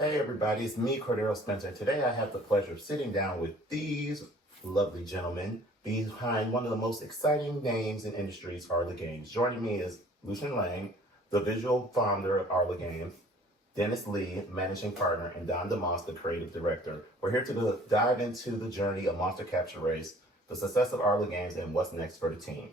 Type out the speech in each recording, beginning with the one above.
Hey everybody, it's me, Cordero Spencer. Today I have the pleasure of sitting down with these lovely gentlemen behind one of the most exciting names in industries, ARLA Games. Joining me is Lucian Lang, the visual founder of ARLA Games, Dennis Lee, managing partner, and Don DeMoss, the creative director. We're here to dive into the journey of Monster Capture Race, the success of ARLA Games, and what's next for the team.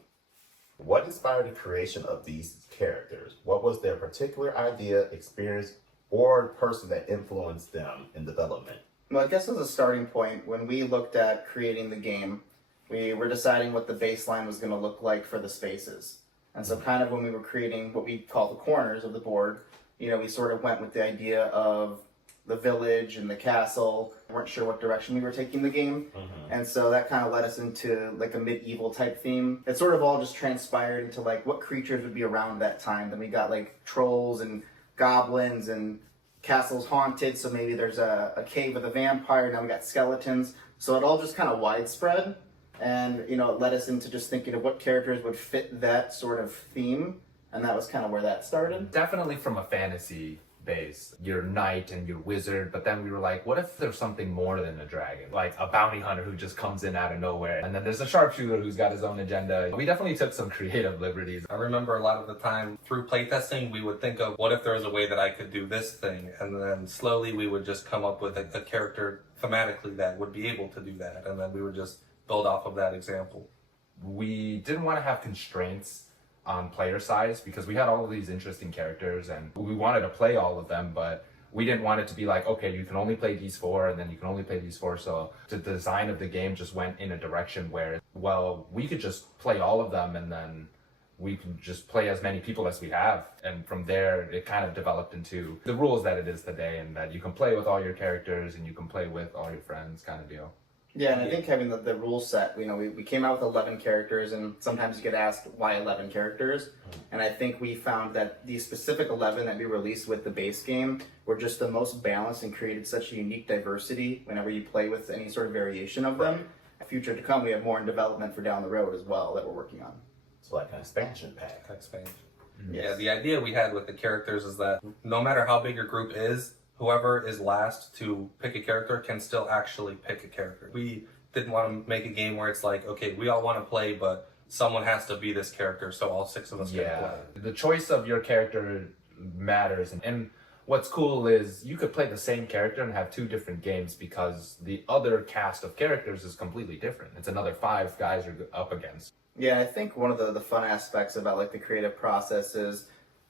What inspired the creation of these characters? What was their particular idea, experience, or person that influenced them in development? Well, I guess as a starting point, when we looked at creating the game, we were deciding what the baseline was going to look like for the spaces. And so kind of when we were creating what we call the corners of the board, we sort of went with the idea of the village and the castle. We weren't sure what direction we were taking the game. And so that kind of led us into like a medieval type theme. It sort of all just transpired into like what creatures would be around that time. Then we got like trolls and goblins and castles haunted, so maybe there's a cave with a vampire. Now we got skeletons, so it all just kind of widespread, and it led us into just thinking of what characters would fit that sort of theme, and that was kind of where that started. Definitely from a fantasy base, your knight and your wizard, but then we were like, what if there's something more than a dragon, like a bounty hunter who just comes in out of nowhere, and then there's a sharpshooter who's got his own agenda. We definitely took some creative liberties. I remember a lot of the time through playtesting, we would think of what if there was a way that I could do this thing, and then slowly we would just come up with a character thematically that would be able to do that, and then we would just build off of that example. We didn't want to have constraints on player size because we had all of these interesting characters and we wanted to play all of them, but we didn't want it to be like, okay, you can only play these four and then you can only play these four. So the design of the game just went in a direction where, well, we could just play all of them and then we can just play as many people as we have. And from there, it kind of developed into the rules that it is today, and that you can play with all your characters and you can play with all your friends kind of deal. Yeah, and I think having the rule set, we came out with 11 characters, and sometimes you get asked why 11 characters. And I think we found that these specific 11 that we released with the base game were just the most balanced and created such a unique diversity whenever you play with any sort of variation of them. Future to come, we have more in development for down the road as well that we're working on. It's like an expansion pack. Expansion. Yes. Yeah, the idea we had with the characters is that no matter how big your group is, whoever is last to pick a character can still actually pick a character. We didn't want to make a game where it's like, okay, we all want to play, but someone has to be this character, so all six of us can play. The choice of your character matters. And what's cool is you could play the same character and have two different games because the other cast of characters is completely different. It's another 5 guys you're up against. Yeah, I think one of the fun aspects about like the creative process is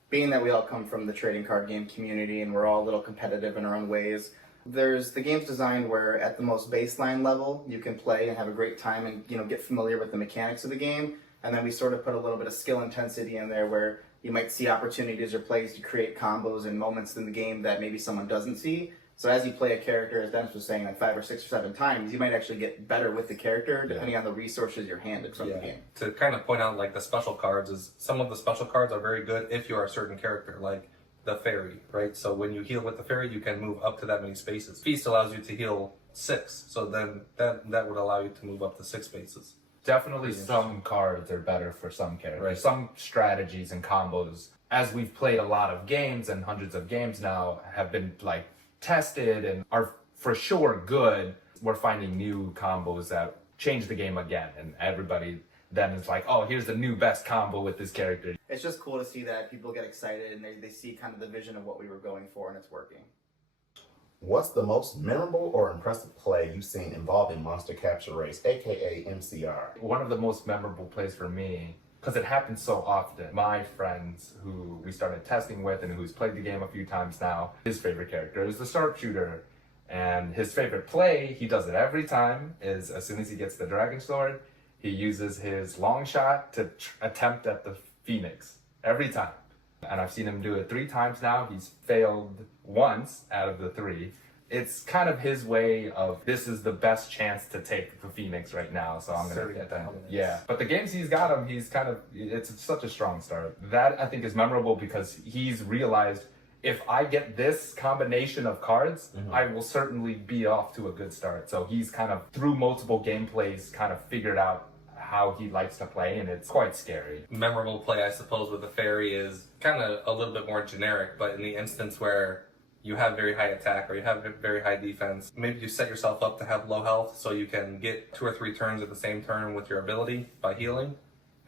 being that we all come from the trading card game community and we're all a little competitive in our own ways. There's the game's designed where at the most baseline level you can play and have a great time and get familiar with the mechanics of the game, and then we sort of put a little bit of skill intensity in there where you might see opportunities or plays to create combos and moments in the game that maybe someone doesn't see. So as you play a character, as Dennis was saying, like 5 or 6 or 7 times, you might actually get better with the character depending on the resources you're handed from the game. To kind of point out like the special cards is some of the special cards are very good if you're a certain character, like the fairy, right? So when you heal with the fairy, you can move up to that many spaces. Feast allows you to heal 6, so then that would allow you to move up to 6 spaces. Definitely some cards are better for some characters. Right. Some strategies and combos, as we've played a lot of games and hundreds of games now, have been like tested and are for sure good. We're finding new combos that change the game again, and everybody then is like, oh, here's the new best combo with this character. It's just cool to see that people get excited and they see kind of the vision of what we were going for, and it's working. What's the most memorable or impressive play you've seen involving Monster Capture Race, aka MCR? One of the most memorable plays for me, because it happens so often. My friends who we started testing with and who's played the game a few times now, his favorite character is the sharpshooter. And his favorite play, he does it every time, is as soon as he gets the dragon sword, he uses his long shot to attempt at the phoenix. Every time. And I've seen him do it 3 times now. He's failed once out of the 3. It's kind of his way of, this is the best chance to take the phoenix right now, so I'm going to get that. Yeah, but the games he's got him, it's such a strong start. That I think is memorable because he's realized, if I get this combination of cards, I will certainly be off to a good start. So he's kind of, through multiple gameplays, kind of figured out how he likes to play, and it's quite scary. Memorable play, I suppose, with the fairy is kind of a little bit more generic, but in the instance where you have very high attack or you have very high defense. Maybe you set yourself up to have low health so you can get 2 or 3 turns at the same turn with your ability by healing.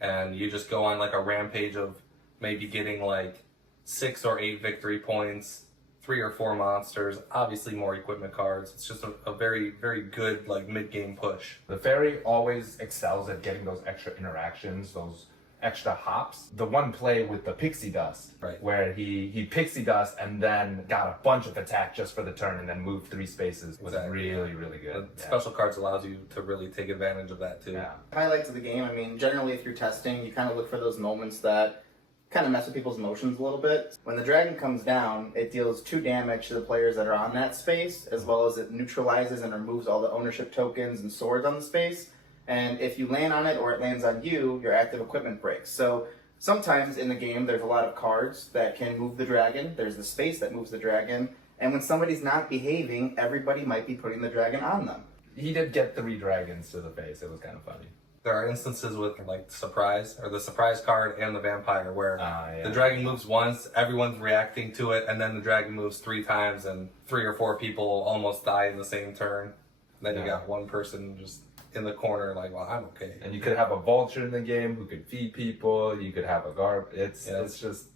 And you just go on like a rampage of maybe getting like 6 or 8 victory points, 3 or 4 monsters, obviously more equipment cards. It's just a very, very good like mid-game push. The fairy always excels at getting those extra interactions, those extra hops. The one play with the pixie dust, Right. where he pixie dust and then got a bunch of attack just for the turn and then moved 3 spaces was Exactly. really, really good. The special cards allows you to really take advantage of that too. Yeah. Highlights of the game, I mean, generally if you're testing, you kind of look for those moments that kind of mess with people's emotions a little bit. When the dragon comes down, it deals 2 damage to the players that are on that space, as well as it neutralizes and removes all the ownership tokens and swords on the space. And if you land on it or it lands on you, your active equipment breaks. So sometimes in the game, there's a lot of cards that can move the dragon. There's the space that moves the dragon. And when somebody's not behaving, everybody might be putting the dragon on them. He did get 3 dragons to the face. It was kind of funny. There are instances with like surprise or the surprise card and the vampire where Yeah. the dragon moves once, everyone's reacting to it, and then the dragon moves 3 times and 3 or 4 people almost die in the same turn. Then you Yeah. got one person just in the corner like, well, I'm okay. And you could have a vulture in the game who could feed people. You could have a garb. It's just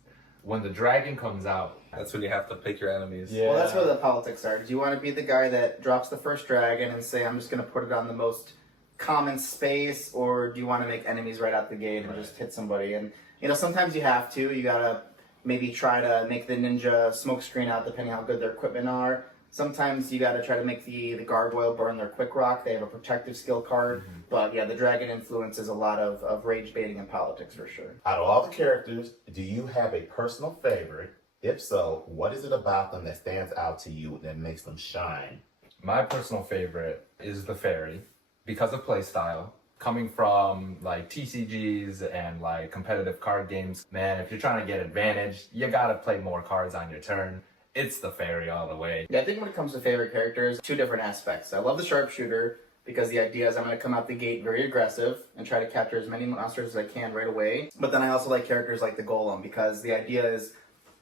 when the dragon comes out. That's when you have to pick your enemies. Yeah. Well, that's where the politics are. Do you want to be the guy that drops the first dragon and say, I'm just going to put it on the most common space, or do you want to make enemies right out the gate and just hit somebody? And, you know, sometimes you have to. You got to maybe try to make the ninja smoke screen out depending how good their equipment are. Sometimes you got to try to make the gargoyle burn their quick rock. They have a protective skill card. But yeah, the dragon influences a lot of rage baiting and politics for sure. Out of all the characters, do you have a personal favorite? If so, what is it about them that stands out to you that makes them shine? My personal favorite is the fairy because of playstyle. Coming from like TCGs and like competitive card games, man, if you're trying to get advantage, you gotta play more cards on your turn. It's the fairy all the way. Yeah, I think when it comes to favorite characters, 2 different aspects. I love the sharpshooter because the idea is I'm going to come out the gate very aggressive and try to capture as many monsters as I can right away. But then I also like characters like the golem because the idea is,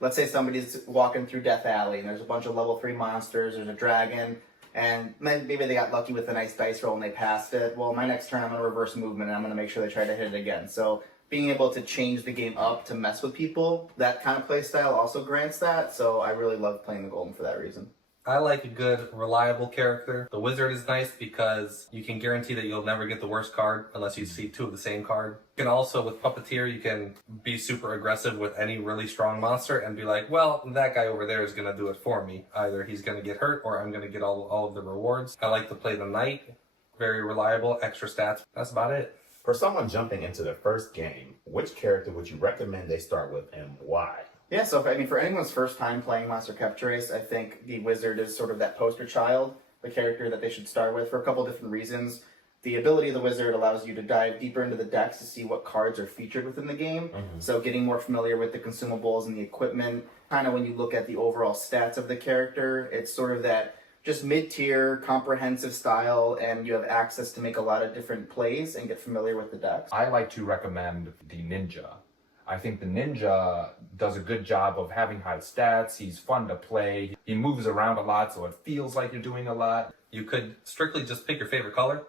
let's say somebody's walking through Death Alley and there's a bunch of level 3 monsters, there's a dragon, and maybe they got lucky with a nice dice roll and they passed it. Well, my next turn I'm going to reverse movement and I'm going to make sure they try to hit it again. So being able to change the game up to mess with people, that kind of play style also grants that. So I really love playing the golem for that reason. I like a good, reliable character. The wizard is nice because you can guarantee that you'll never get the worst card unless you see 2 of the same card. You can also, with puppeteer, you can be super aggressive with any really strong monster and be like, well, that guy over there is going to do it for me. Either he's going to get hurt or I'm going to get all of the rewards. I like to play the knight. Very reliable, extra stats. That's about it. For someone jumping into their first game, which character would you recommend they start with and why? Yeah, so for anyone's first time playing Monster Capture Race, I think the wizard is sort of that poster child, the character that they should start with for a couple different reasons. The ability of the wizard allows you to dive deeper into the decks to see what cards are featured within the game. So getting more familiar with the consumables and the equipment. Kind of when you look at the overall stats of the character, it's sort of that just mid-tier, comprehensive style, and you have access to make a lot of different plays and get familiar with the decks. I like to recommend the ninja. I think the ninja does a good job of having high stats. He's fun to play. He moves around a lot, so it feels like you're doing a lot. You could strictly just pick your favorite color.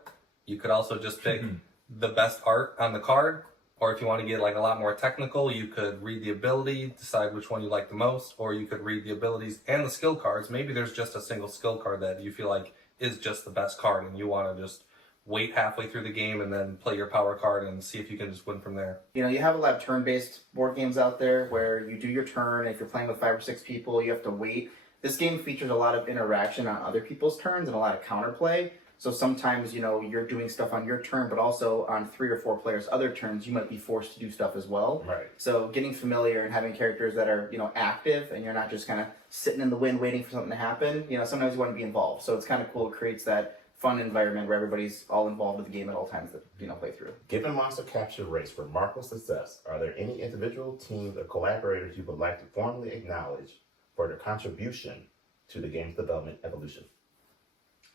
You could also just pick the best art on the card. Or if you want to get like a lot more technical, you could read the ability, decide which one you like the most, or you could read the abilities and the skill cards. Maybe there's just a single skill card that you feel like is just the best card and you want to just wait halfway through the game and then play your power card and see if you can just win from there. You know, you have a lot of turn-based board games out there where you do your turn. If you're playing with 5 or 6 people, you have to wait. This game features a lot of interaction on other people's turns and a lot of counterplay. So sometimes, you know, you're doing stuff on your turn, but also on 3 or 4 players' other turns, you might be forced to do stuff as well. Right. So getting familiar and having characters that are, you know, active and you're not just kind of sitting in the wind waiting for something to happen. You know, sometimes you want to be involved. So it's kind of cool. It creates that fun environment where everybody's all involved with the game at all times that, you know, play through. Given Monster Capture Race remarkable success, are there any individual teams or collaborators you would like to formally acknowledge for their contribution to the game's development evolution?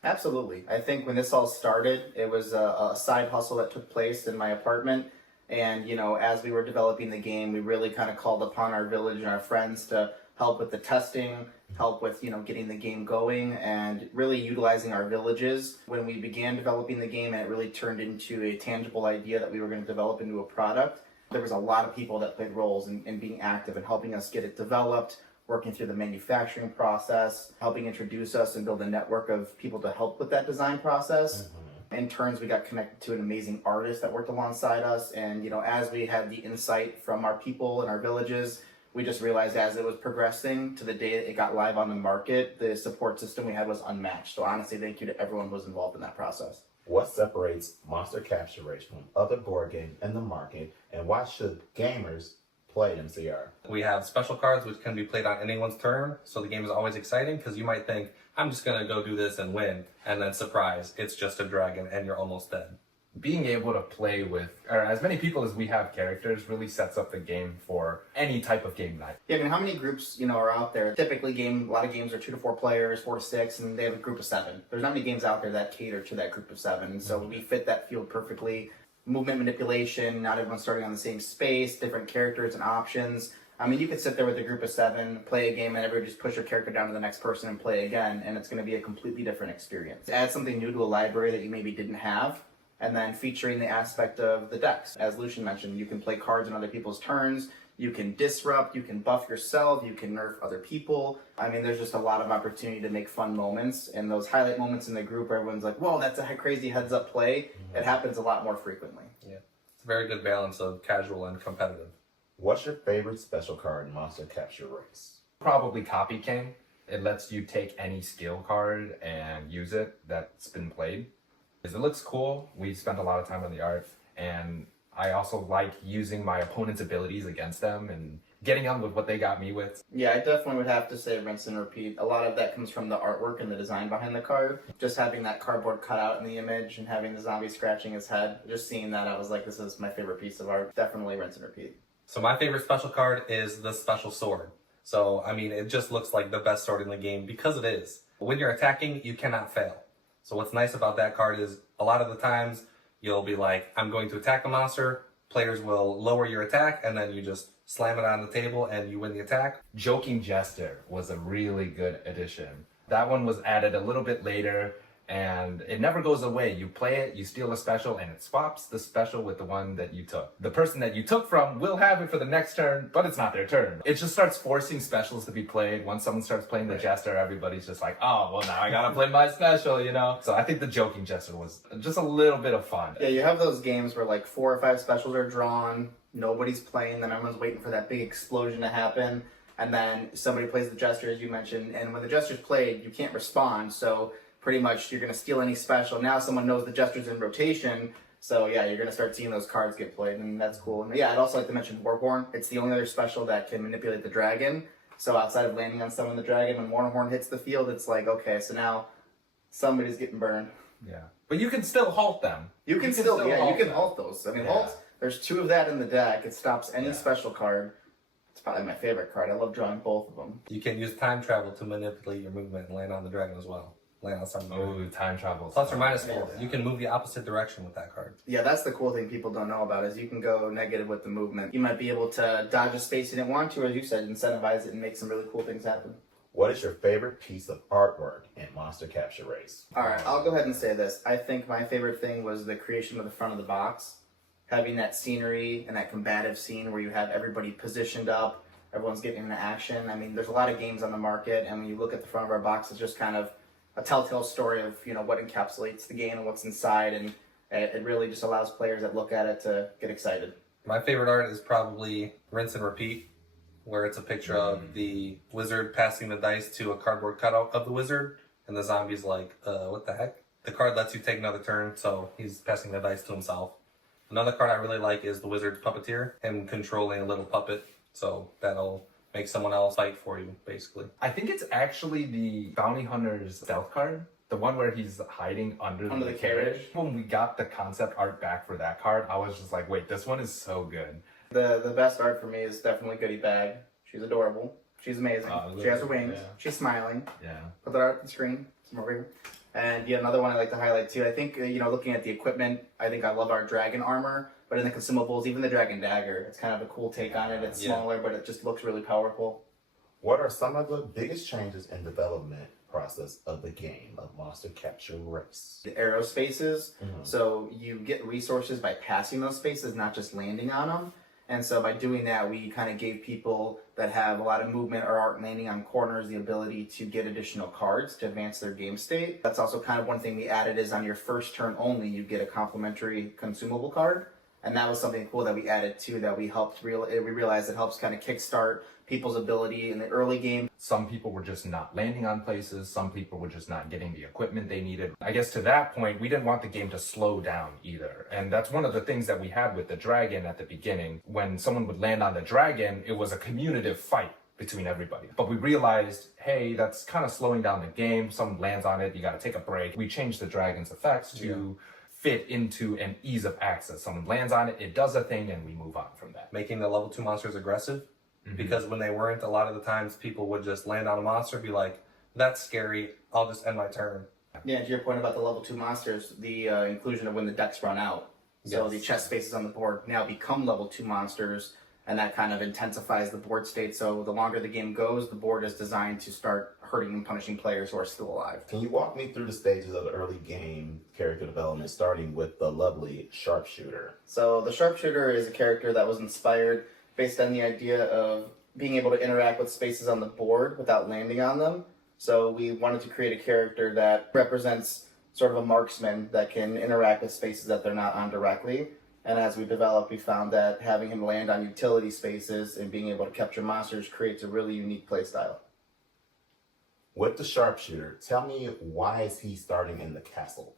Absolutely. I think when this all started, it was a side hustle that took place in my apartment. And, you know, as we were developing the game, we really kind of called upon our village and our friends to help with the testing, help with, getting the game going, and really utilizing our villages. When we began developing the game and it really turned into a tangible idea that we were going to develop into a product, there was a lot of people that played roles in being active and helping us get it developed, working through the manufacturing process, helping introduce us and build a network of people to help with that design process. In turns, we got connected to an amazing artist that worked alongside us. And, as we had the insight from our people and our villages, we just realized as it was progressing to the day that it got live on the market, the support system we had was unmatched. So honestly, thank you to everyone who was involved in that process. What separates Monster Capture Race from other board games in the market, and why should gamers play MCR? We have special cards which can be played on anyone's turn, so the game is always exciting because you might think, I'm just going to go do this and win, and then surprise, it's just a dragon and you're almost dead. Being able to play with or as many people as we have characters really sets up the game for any type of game night. Yeah, I mean, how many groups, are out there? Typically, a lot of games are 2 to 4 players, 4 to 6, and they have a group of 7. There's not many games out there that cater to that group of 7, and so we fit that field perfectly. Movement manipulation, not everyone's starting on the same space, different characters and options. I mean, you could sit there with a group of 7, play a game, and everybody just push your character down to the next person and play again, and it's going to be a completely different experience. Add something new to a library that you maybe didn't have, and then featuring the aspect of the decks. As Lucian mentioned, you can play cards on other people's turns, you can disrupt, you can buff yourself, you can nerf other people. I mean, there's just a lot of opportunity to make fun moments, and those highlight moments in the group where everyone's like, whoa, that's a crazy heads-up play. It happens a lot more frequently. Yeah, it's a very good balance of casual and competitive. What's your favorite special card in Monster Capture Race? Probably Copy King. It lets you take any skill card and use it that's been played. It looks cool. We spent a lot of time on the art, and I also like using my opponent's abilities against them and getting on with what they got me with. Yeah, I definitely would have to say rinse and repeat. A lot of that comes from the artwork and the design behind the card. Just having that cardboard cut out in the image and having the zombie scratching his head, just seeing that, I was like, this is my favorite piece of art. Definitely rinse and repeat. So my favorite special card is the special sword. So, I mean, it just looks like the best sword in the game because it is. When you're attacking, you cannot fail. So what's nice about that card is a lot of the times you'll be like, I'm going to attack the monster. Players will lower your attack and then you just slam it on the table and you win the attack. Joking Jester was a really good addition. That one was added a little bit later, and it never goes away. You play it, you steal a special, and it swaps the special with the one that you took. The person that you took from will have it for the next turn, but it's not their turn. It just starts forcing specials to be played. Once someone starts playing the Jester, everybody's just like, oh, well, now I gotta play my special, So I think the Joking Jester was just a little bit of fun. Yeah, you have those games where like 4 or 5 specials are drawn, nobody's playing, then everyone's waiting for that big explosion to happen, and then somebody plays the Jester, as you mentioned, and when the Jester's played, you can't respond, so pretty much you're going to steal any special. Now someone knows the Jester's in rotation, so yeah, you're going to start seeing those cards get played, and that's cool. And yeah, I'd also like to mention Warhorn. It's the only other special that can manipulate the dragon, so outside of landing on someone the dragon, when Warhorn hits the field, it's like, okay, so now somebody's getting burned. Yeah. But you can still halt them. You can still halt those. I mean, halt, there's 2 of that in the deck. It stops any special card. It's probably my favorite card. I love drawing both of them. You can use time travel to manipulate your movement and land on the dragon as well. Land on something. Oh, time travel. Plus or minus 4. You can move the opposite direction with that card. Yeah, that's the cool thing people don't know about is you can go negative with the movement. You might be able to dodge a space you didn't want to, or as you said, incentivize it and make some really cool things happen. What is your favorite piece of artwork in Monster Capture Race? All right, I'll go ahead and say this. I think my favorite thing was the creation of the front of the box. Having that scenery and that combative scene where you have everybody positioned up, everyone's getting into action. I mean, there's a lot of games on the market, and when you look at the front of our box, it's just kind of a telltale story of what encapsulates the game and what's inside, and it really just allows players that look at it to get excited. My favorite art is probably Rinse and Repeat, where it's a picture of the wizard passing the dice to a cardboard cutout of the wizard, and the zombie's like, what the heck? The card lets you take another turn, so he's passing the dice to himself. Another card I really like is the Wizard's Puppeteer, him controlling a little puppet, so that'll make someone else fight for you, basically. I think it's actually the Bounty Hunter's stealth card. The one where he's hiding under the carriage. When we got the concept art back for that card, I was just like, wait, this one is so good. The best art for me is definitely Goodie Bag. She's adorable. She's amazing. She has her wings. Yeah. She's smiling. Yeah. Put that art on the screen. Some over here. And yeah, another one I like to highlight too. I think, looking at the equipment, I think I love our dragon armor. But in the consumables, even the dragon dagger, it's kind of a cool take on it. It's smaller, but it just looks really powerful. What are some of the biggest changes in development process of the game of Monster Capture Race? The arrow spaces. Mhm. So you get resources by passing those spaces, not just landing on them. And so by doing that, we kind of gave people that have a lot of movement or aren't landing on corners the ability to get additional cards to advance their game state. That's also kind of one thing we added is on your first turn only, you get a complimentary consumable card. And that was something cool that we added too, that we realized it helps kind of kickstart people's ability in the early game. Some people were just not landing on places. Some people were just not getting the equipment they needed. I guess to that point, we didn't want the game to slow down either. And that's one of the things that we had with the dragon at the beginning. When someone would land on the dragon, it was a communicative fight between everybody. But we realized, hey, that's kind of slowing down the game. Someone lands on it, you got to take a break. We changed the dragon's effects to fit into an ease of access. Someone lands on it, it does a thing, and we move on from that. Making the level 2 monsters aggressive. Because when they weren't, a lot of the times people would just land on a monster and be like, that's scary, I'll just end my turn. Yeah, to your point about the level 2 monsters, the inclusion of when the decks run out. So Yes. the chess spaces on the board now become level 2 monsters, and that kind of intensifies the board state. So the longer the game goes, the board is designed to start hurting and punishing players who are still alive. Can you walk me through the stages of the early game character development, starting with the lovely Sharpshooter? So the Sharpshooter is a character that was inspired based on the idea of being able to interact with spaces on the board without landing on them. So we wanted to create a character that represents sort of a marksman that can interact with spaces that they're not on directly. And as we developed, we found that having him land on utility spaces and being able to capture monsters creates a really unique playstyle. With the Sharpshooter, tell me, why is he starting in the castle?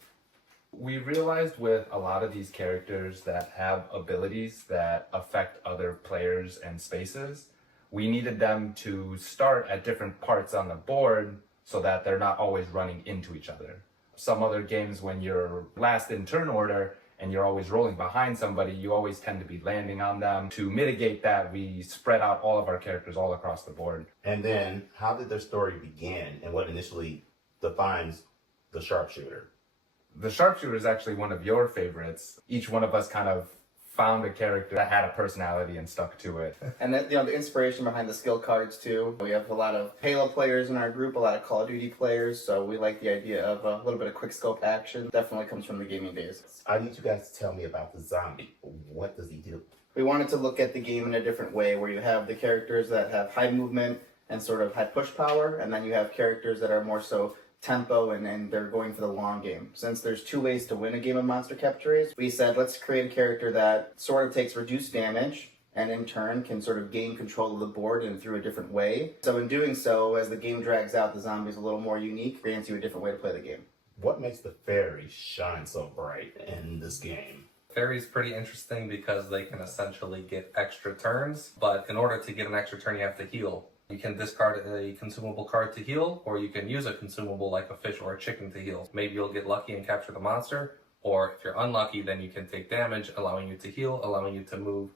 We realized with a lot of these characters that have abilities that affect other players and spaces, we needed them to start at different parts on the board so that they're not always running into each other. Some other games, when you're last in turn order and you're always rolling behind somebody, you always tend to be landing on them. To mitigate that, we spread out all of our characters all across the board. And then, how did their story begin, and what initially defines the Sharpshooter? The Sharpshooter is actually one of your favorites. Each one of us kind of found a character that had a personality and stuck to it. And then, the inspiration behind the skill cards too. We have a lot of Halo players in our group, a lot of Call of Duty players, so we like the idea of a little bit of quick scope action. Definitely comes from the gaming days. I need you guys to tell me about the zombie. What does he do? We wanted to look at the game in a different way, where you have the characters that have high movement and sort of high push power, and then you have characters that are more so tempo and they're going for the long game. Since there's 2 ways to win a game of Monster Capture Race, we said let's create a character that sort of takes reduced damage and in turn can sort of gain control of the board in through a different way. So in doing so, as the game drags out, the zombie is a little more unique, grants you a different way to play the game. What makes the fairy shine so bright in this game? Fairy's pretty interesting because they can essentially get extra turns, but in order to get an extra turn, you have to heal. You can discard a consumable card to heal, or you can use a consumable like a fish or a chicken to heal. Maybe you'll get lucky and capture the monster, or if you're unlucky, then you can take damage, allowing you to heal, allowing you to move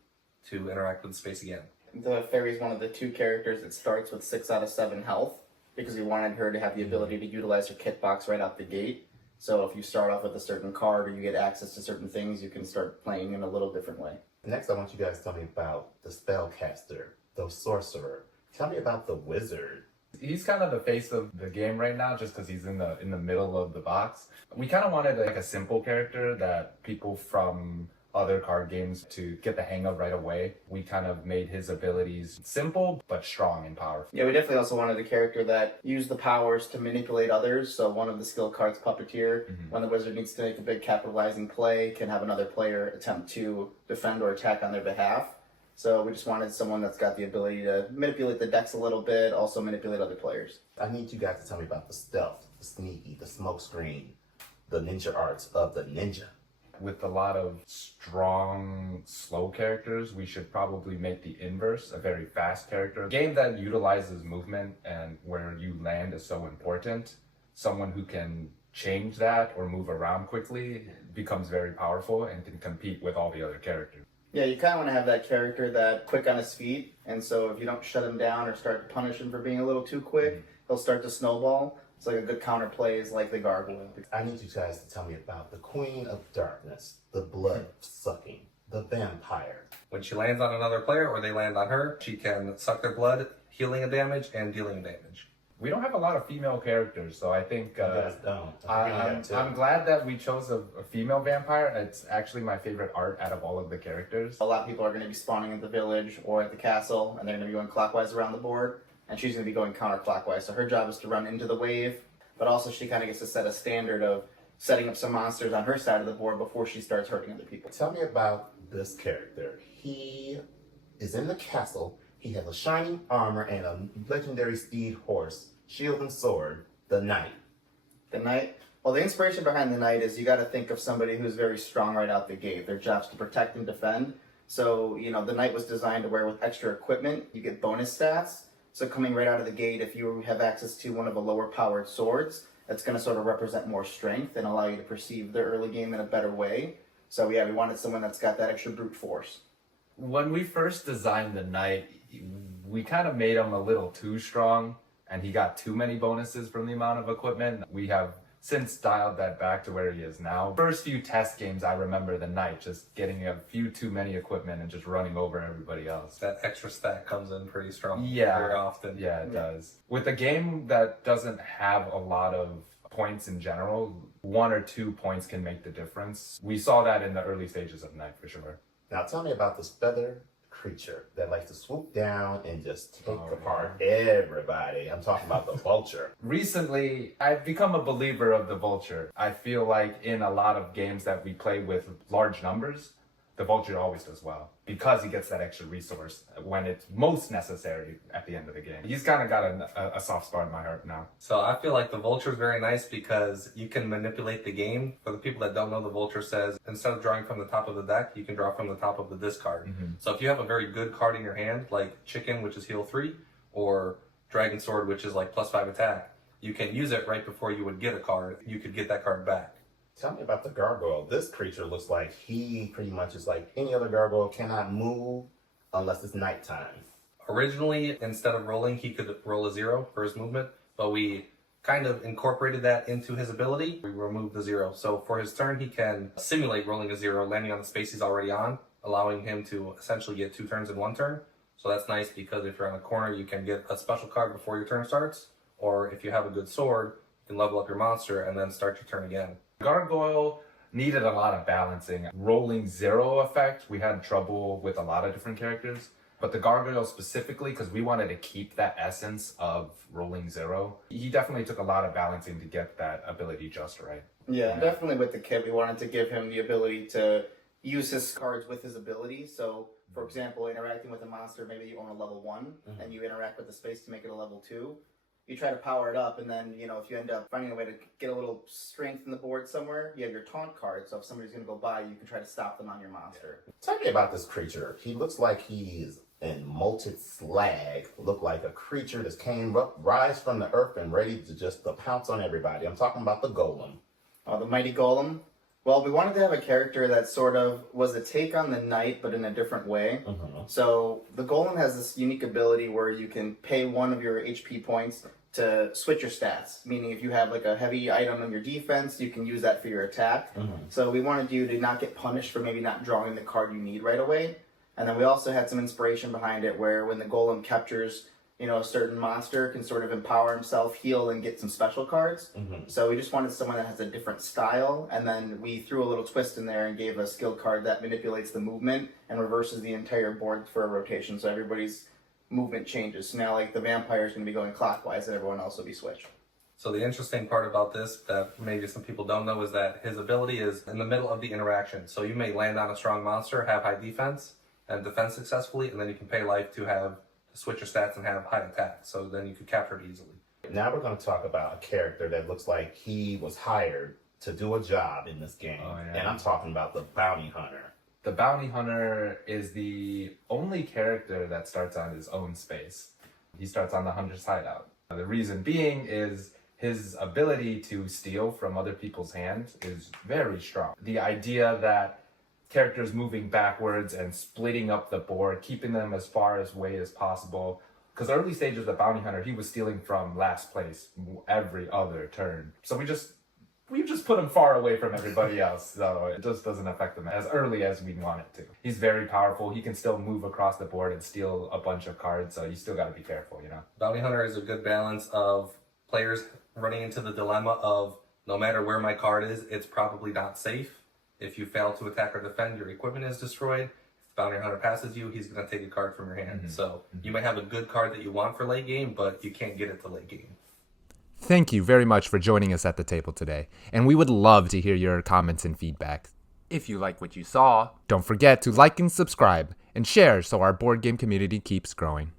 to interact with the space again. The fairy is one of the 2 characters that starts with 6 out of 7 health, because we wanted her to have the ability to utilize her kit box right out the gate. So if you start off with a certain card or you get access to certain things, you can start playing in a little different way. Next, I want you guys to tell me about the spellcaster, the sorcerer. Tell me about the wizard. He's kind of the face of the game right now, just because he's in the middle of the box. We kind of wanted like a simple character that people from other card games to get the hang of right away. We kind of made his abilities simple but strong and powerful. Yeah, we definitely also wanted a character that used the powers to manipulate others. So one of the skill cards, Puppeteer, when the wizard needs to make a big capitalizing play, can have another player attempt to defend or attack on their behalf. So we just wanted someone that's got the ability to manipulate the decks a little bit, also manipulate other players. I need you guys to tell me about the stealth, the sneaky, the smokescreen, the ninja arts of the ninja. With a lot of strong, slow characters, we should probably make the inverse, a very fast character. A game that utilizes movement and where you land is so important. Someone who can change that or move around quickly becomes very powerful and can compete with all the other characters. Yeah, you kind of want to have that character that quick on his feet, and so if you don't shut him down or start to punish him for being a little too quick, he'll start to snowball. It's like a good counterplay is like the gargoyle. I need you guys to tell me about the Queen of Darkness, the blood-sucking, the vampire. When she lands on another player or they land on her, she can suck their blood, healing a damage and dealing a damage. We don't have a lot of female characters, so I think That's dumb. I'm glad that we chose a female vampire. It's actually my favorite art out of all of the characters. A lot of people are going to be spawning at the village or at the castle, and they're going to be going clockwise around the board, and she's going to be going counterclockwise. So her job is to run into the wave, but also she kind of gets to set a standard of setting up some monsters on her side of the board before she starts hurting other people. Tell me about this character. He is in the castle. He has a shining armor and a legendary steed horse, shield and sword, the knight. The knight. Well, the inspiration behind the knight is you got to think of somebody who's very strong right out the gate. Their job's to protect and defend. So, the knight was designed to wear with extra equipment. You get bonus stats. So coming right out of the gate, if you have access to one of the lower powered swords, that's going to sort of represent more strength and allow you to perceive the early game in a better way. So yeah, we wanted someone that's got that extra brute force. When we first designed the knight, we kind of made him a little too strong, and he got too many bonuses from the amount of equipment. We have since dialed that back to where he is now. First few test games, I remember the knight just getting a few too many equipment and just running over everybody else. That extra stat comes in pretty strong Yeah, very often. Yeah, it does. With a game that doesn't have a lot of points in general, 1 or 2 points can make the difference. We saw that in the early stages of Night for sure. Now tell me about this feather creature that likes to swoop down and just take apart everybody. I'm talking about the vulture. Recently, I've become a believer of the vulture. I feel like in a lot of games that we play with large numbers, the vulture always does well because he gets that extra resource when it's most necessary at the end of the game. He's kind of got a soft spot in my heart now. So I feel like the vulture is very nice because you can manipulate the game. For the people that don't know, the vulture says instead of drawing from the top of the deck, you can draw from the top of the discard. So if you have a very good card in your hand, like Chicken, which is heal 3, or Dragon Sword, which is like +5 attack, you can use it right before you would get a card. You could get that card back. Tell me about the gargoyle. This creature looks like he pretty much is like any other gargoyle, cannot move unless it's nighttime. Originally, instead of rolling, he could roll a 0 for his movement, but we kind of incorporated that into his ability. We removed the 0. So for his turn, he can simulate rolling a 0, landing on the space he's already on, allowing him to essentially get 2 turns in 1 turn. So that's nice because if you're on a corner, you can get a special card before your turn starts, or if you have a good sword, you can level up your monster and then start your turn again. Gargoyle needed a lot of balancing. Rolling 0 effect, we had trouble with a lot of different characters. But the Gargoyle specifically, because we wanted to keep that essence of rolling 0, he definitely took a lot of balancing to get that ability just right. Yeah, definitely with the kit, we wanted to give him the ability to use his cards with his ability. So, for example, interacting with a monster, maybe you own a level 1, and you interact with the space to make it a level 2. You try to power it up, and then, if you end up finding a way to get a little strength in the board somewhere, you have your taunt card, so if somebody's going to go by, you can try to stop them on your monster. Tell me about this creature. He looks like he's in molten slag. Look like a creature that came up, rise from the earth and ready to just pounce on everybody. I'm talking about the golem. Oh, the mighty golem. Well, we wanted to have a character that sort of was a take on the knight, but in a different way. So the golem has this unique ability where you can pay 1 of your HP points to switch your stats. Meaning if you have like a heavy item on your defense, you can use that for your attack. So we wanted you to not get punished for maybe not drawing the card you need right away. And then we also had some inspiration behind it where when the golem captures a certain monster, can sort of empower himself, heal, and get some special cards. So we just wanted someone that has a different style, and then we threw a little twist in there and gave a skill card that manipulates the movement and reverses the entire board for a rotation, so everybody's movement changes. So now, like, the vampire is going to be going clockwise, and everyone else will be switched. So the interesting part about this that maybe some people don't know is that his ability is in the middle of the interaction. So you may land on a strong monster, have high defense, and defend successfully, and then you can pay life to have switch your stats and have high attack, so then you could capture it easily. Now we're going to talk about a character that looks like he was hired to do a job in this game. And I'm talking about the bounty hunter. The bounty hunter is the only character that starts on his own space. He starts on the hunter's hideout. The reason being is his ability to steal from other people's hands is very strong. The idea that characters moving backwards and splitting up the board, keeping them as far away as possible. Because early stages of the bounty hunter, he was stealing from last place every other turn. So we just we just put him far away from everybody else, so it just doesn't affect him as early as we want it to. He's very powerful. He can still move across the board and steal a bunch of cards, so you still got to be careful, you know? Bounty Hunter is a good balance of players running into the dilemma of no matter where my card is, it's probably not safe. If you fail to attack or defend, your equipment is destroyed. If the Bounty Hunter passes you, he's going to take a card from your hand. So you might have a good card that you want for late game, but you can't get it to late game. Thank you very much for joining us at the table today, and we would love to hear your comments and feedback. If you like what you saw, don't forget to like and subscribe and share so our board game community keeps growing.